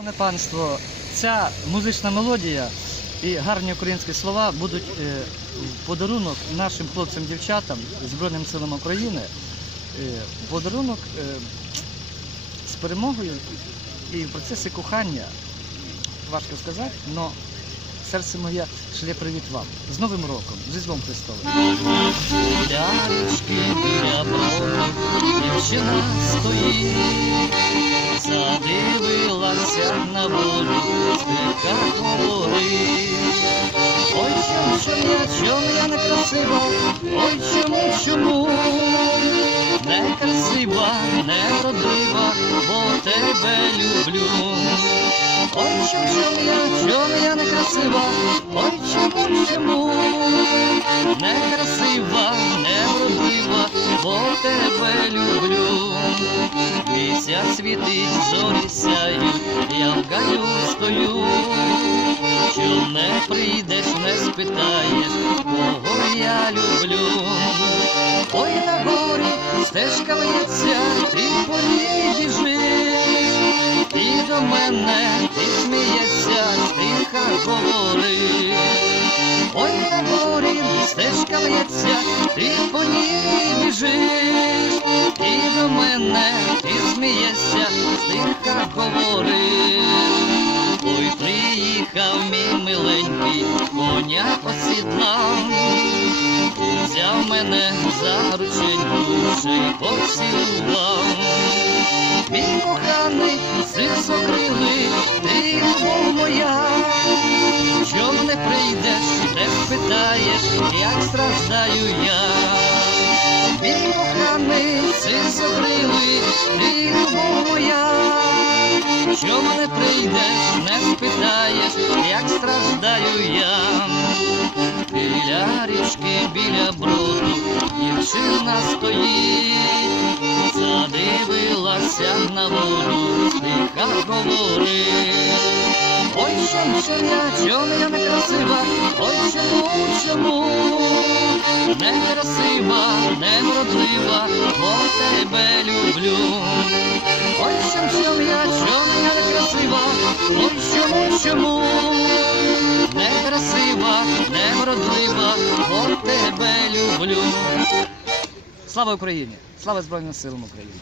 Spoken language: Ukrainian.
Шановне панство, ця музична мелодія і гарні українські слова будуть е, в подарунок нашим хлопцям-дівчатам Збройним силам України. Е, Подарунок е, з перемогою і в процесі кохання, важко сказати, але серце моє шлє привіт вам. З Новим роком, з Різдвом Христовим. Дівчина стоїть, задивилася на воду, стика говорить. Ой, чому, чому чому я не красива, ой, чому, чому не красива, не вродлива, бо тебе люблю. Ой, чому, чому я, чому я не красива, ой, чому, чому Місяць світить, зорі сяють, я в гаю стою. Що не прийдеш, не спитаєш, кого я люблю. Ой, на горі стежка в'ється, ти по ній біжиш, і до мене ти смієшся, тиха говориш. Ой, на горі стежка в'ється, ти тиха говориш. Ой, приїхав мій миленький, коня посідлав, взяв мене за рученьку, ще й поцілував. Мій коханий, сисокрилий, ти любов моя, чом не прийдеш, не спитаєш, як страждаю я. Мій коханий, сисокрилий, ти чом не прийдеш, не спитаєш, як страждаю я. Біля річки, біля броду, дівчина стоїть, задивилася на воду, тиха говорить. Ой, чому, чому я, чому я не красива, ой, чому, чому не красива, невродлива, бо тебе люблю. Вродлива, бо тебе люблю. Слава Україні! Слава Збройним силам України!